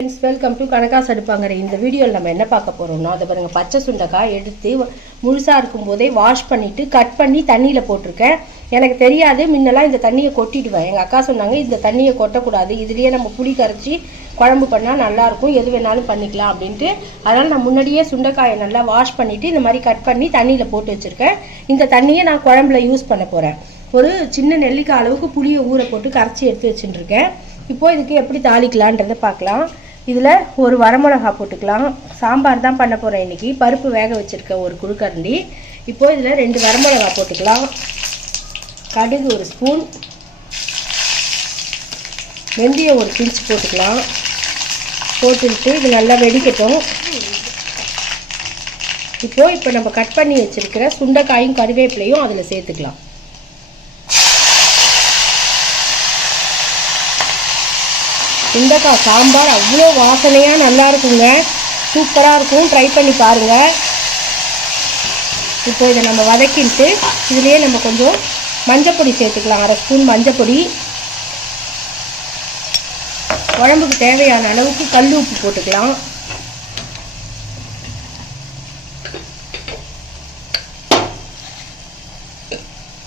Friends, welcome to Kanakas Adupangare. இந்த வீடியோல நம்ம என்ன பார்க்க போறோம்னா அத பாருங்க பச்சை சுண்டைக்காய் எடுத்து முழுசா இருக்கும்போதே வாஷ் பண்ணிட்டு கட் பண்ணி தண்ணியில போட்டுருக்கேன். எனக்கு தெரியாது முன்னெல்லாம் இந்த தண்ணியை கொட்டிடுவேன். எங்க அக்கா சொன்னாங்க இந்த தண்ணியை கொட்ட கூடாது. இதுலயே நம்ம புளி கரைச்சி குழம்பு பண்ணா நல்லா இருக்கும். எது வேணாலும் பண்ணிக்கலாம் அப்படினு. அதனால நான் முன்னாடியே சுண்டைக்காயை நல்லா வாஷ் பண்ணிட்டு இந்த மாதிரி கட் பண்ணி தண்ணியில போட்டு வச்சிருக்கேன். இந்த தண்ணியை நான் குழம்புல யூஸ் பண்ண போறேன். ஒரு சின்ன நெல்லிக்காய் அளவுக்கு புளியை ஊற போட்டு கரைச்சி எடுத்து வச்சிருக்கேன். இப்போ இதுக்கு எப்படி தாளிக்கலாம்ன்றதை பார்க்கலாம். இதில் ஒரு வரமிளகா போட்டுக்கலாம். சாம்பார் தான் பண்ண போகிறேன் இன்றைக்கி. பருப்பு வேக வச்சுருக்கேன் ஒரு குழுக்கரண்டி. இப்போது இதில் 2 வரமிளகா போட்டுக்கலாம். கடுகு ஒரு ஸ்பூன், வெந்தயம் ஒரு பிஞ்சு போட்டுக்கலாம். போட்டுக்கிட்டு இது நல்லா வெடிக்கட்டும். இப்போ நம்ம கட் பண்ணி வச்சுருக்கிற சுண்டைக்காயும் கருவேப்பிலையும் அதில் சேர்த்துக்கலாம். சுண்டைக்காய் சாம்பார் அவ்வளோ வாசனையாக நல்லா இருக்குங்க. சூப்பராக இருக்கும். ட்ரை பண்ணி பாருங்கள். இப்போ இதை நம்ம வதக்கிட்டு இதுலேயே நம்ம கொஞ்சம் மஞ்சப்பொடி சேர்த்துக்கலாம். 1/2 ஸ்பூன் மஞ்சப்பொடி. குழம்புக்கு தேவையான அளவுக்கு கல் உப்பு போட்டுக்கலாம்.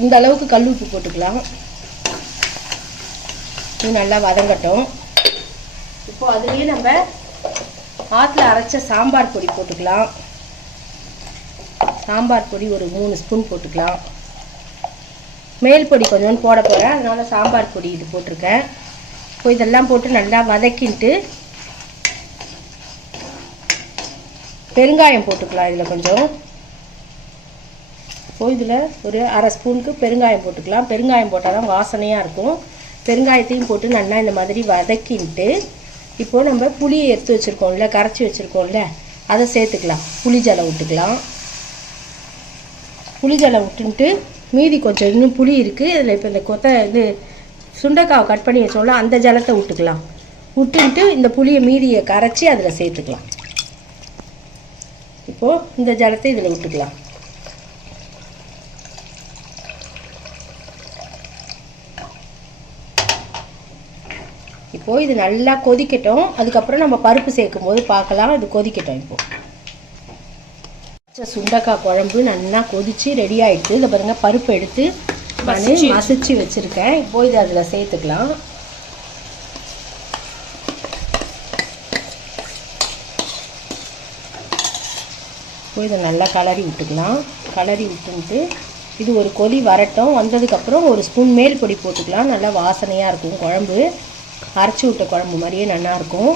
இந்த அளவுக்கு கல் உப்பு போட்டுக்கலாம். இது நல்லா வதங்கட்டும். இப்போ அதுலேயே நம்ம ஆற்றுல அரைச்ச சாம்பார் பொடி போட்டுக்கலாம். சாம்பார் பொடி ஒரு 3 ஸ்பூன் போட்டுக்கலாம். மேல் பொடி கொஞ்சம் போட போகிறேன், அதனால் சாம்பார் பொடி இது போட்டிருக்கேன். இப்போ இதெல்லாம் போட்டு நல்லா வதக்கிட்டு பெருங்காயம் போட்டுக்கலாம். இதில் கொஞ்சம் இப்போ இதில் ஒரு 1/2 ஸ்பூனுக்கு பெருங்காயம் போட்டுக்கலாம். பெருங்காயம் போட்டால் தான் வாசனையாக இருக்கும். பெருங்காயத்தையும் போட்டு நல்லா இந்த மாதிரி வதக்கிட்டு இப்போது நம்ம புளியை எடுத்து வச்சுருக்கோம்ல, கரைச்சி வச்சுருக்கோம்ல, அதை சேர்த்துக்கலாம். புளி ஜலம் விட்டுக்கலாம். புளி ஜலம் விட்டுன்ட்டு மீதி கொஞ்சம் இன்னும் புளி இருக்குது. இதில் இப்போ இந்த சுண்டைக்காவை கட் பண்ணி வச்சோம்ல அந்த ஜலத்தை விட்டுக்கலாம். விட்டுன்ட்டு இந்த புளியை மீதியை கரைச்சி அதில் சேர்த்துக்கலாம். இப்போது இந்த ஜலத்தை இதில் விட்டுக்கலாம். இப்போது இது நல்லா கொதிக்கட்டும். அதுக்கப்புறம் நம்ம பருப்பு சேர்க்கும் போது பார்க்கலாம். இது கொதிக்கட்டும். இப்போது சுண்டைக்காய் குழம்பு நல்லா கொதித்து ரெடி ஆகிடுது. இதை பாருங்கள், பருப்பு எடுத்து நான் மசிச்சு வச்சுருக்கேன். இப்போது இது அதில் சேர்த்துக்கலாம். இப்போ இதை நல்லா கலரி விட்டுக்கலாம். கலரி விட்டுன்ட்டு இது ஒரு கொதி வரட்டும். வந்ததுக்கப்புறம் ஒரு ஸ்பூன் மேல் பொடி போட்டுக்கலாம். நல்லா வாசனையாக இருக்கும். குழம்பு அரைச்சி விட்ட குழம்பு மாதிரியே நல்லாயிருக்கும்.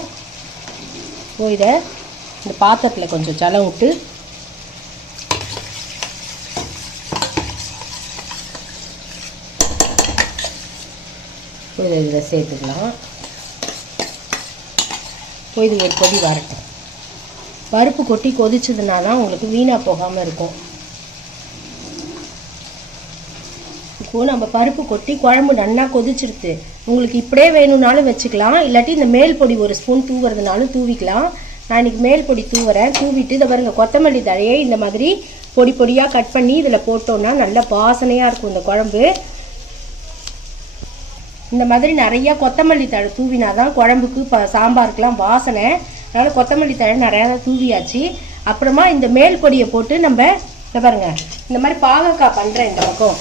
இப்போ இதை இந்த பாத்திரத்தில் கொஞ்சம் ஜலம் விட்டு இதை இதில் சேர்த்துக்கலாம். இப்போ இது ஒரு கொதி வரட்டும். பருப்பு கொட்டி கொதிச்சதுனா தான் உங்களுக்கு வீணாக போகாமல் இருக்கும். இப்போது நம்ம பருப்பு கொட்டி குழம்பு நல்லா கொதிச்சிருது. உங்களுக்கு இப்படியே வேணும்னாலும் வச்சுக்கலாம். இல்லாட்டி இந்த மேல் பொடி ஒரு ஸ்பூன் தூவுறதுனாலும் தூவிக்கலாம். நான் இன்றைக்கி மேல் பொடி தூவுறேன். தூவிட்டு இதை பாருங்க, கொத்தமல்லி தழையை இந்த மாதிரி பொடி பொடியாக கட் பண்ணி இதில் போட்டோன்னா நல்ல வாசனையாக இருக்கும் இந்த குழம்பு. இந்த மாதிரி நிறையா கொத்தமல்லி தழை தூவினா தான் குழம்புக்கு சாம்பாருக்கெலாம் வாசனை. அதனால் கொத்தமல்லி தழை நிறையா தூவியாச்சு. அப்புறமா இந்த மேல் பொடியை போட்டு நம்ம இதை பாருங்க, இந்த மாதிரி பாகக்காய் பண்ணுறேன். இந்த பக்கம்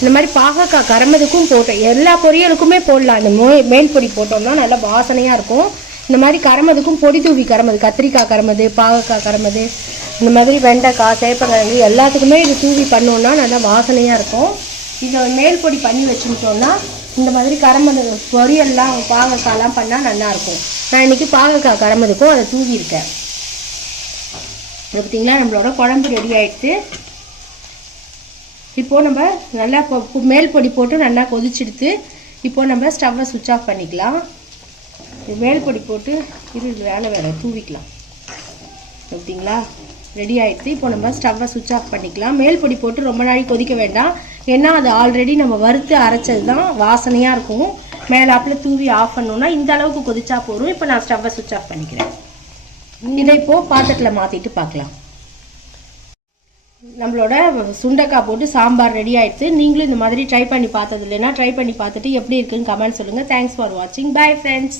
இந்த மாதிரி பாகக்காய் கரமதுக்கும் போட்டேன். எல்லா பொரியலுக்குமே போடலாம். இந்த மேல் பொடி போட்டோம்னா நல்லா வாசனையாக இருக்கும். இந்த மாதிரி கரமதுக்கும் பொடி தூவி கரமது, கத்திரிக்காய் கரமது, பாகக்காய் கரமது, இந்த மாதிரி வெண்டைக்காய், சேப்பங்கிழங்கு எல்லாத்துக்குமே இது தூவி பண்ணோன்னா நல்லா வாசனையாக இருக்கும். இதை மேல் பொடி பண்ணி வச்சுக்கிட்டோன்னா இந்த மாதிரி கரமது பொரியல்லாம் பாகக்காய்லாம் பண்ணால் நல்லாயிருக்கும். நான் இன்றைக்கி பாகக்காய் கரமதுக்கும் அதை தூவி இருக்கேன். பார்த்தீங்களா, நம்மளோட குழம்பு ரெடி ஆகிடுச்சு. இப்போது நம்ம நல்லா மேல் பொடி போட்டு நல்லா கொதிச்செடுத்து இப்போது நம்ம ஸ்டவ்வை சுவிட்ச் ஆஃப் பண்ணிக்கலாம். மேல் பொடி போட்டு இது வேலை தூவிக்கலாம். பார்த்தீங்களா, ரெடி ஆகிடுச்சு. இப்போ நம்ம ஸ்டவ்வை சுவிட்ச் ஆஃப் பண்ணிக்கலாம். மேல் பொடி போட்டு ரொம்ப நாளைக்கு கொதிக்க வேண்டாம். ஏன்னா அது ஆல்ரெடி நம்ம வறுத்து அரைச்சது தான், வாசனையாக இருக்கும். மேலாப்பில் தூவி ஆஃப் பண்ணோன்னா இந்த அளவுக்கு கொதிச்சா போதும். இப்போ நான் ஸ்டவ்வை சுவிட்ச் ஆஃப் பண்ணிக்கிறேன். இதை இப்போது பாத்திரத்தில் மாற்றிட்டு பார்க்கலாம். நம்மளோட சுண்டைக்காய் போட்டு சாம்பார் ரெடி ஆயிடுச்சு. நீங்களும் இந்த மாதிரி ட்ரை பண்ணி பார்த்தது இல்லைன்னா ட்ரை பண்ணி பார்த்துட்டு எப்படி இருக்குன்னு கமெண்ட் சொல்லுங்கள். தேங்க்ஸ் ஃபார் வாட்சிங். Bye friends.